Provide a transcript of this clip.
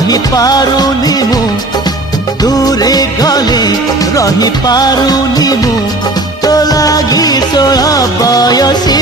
रही पारुनी मु दूरे गले रही पारुनी मु तो लागी 16 बयसी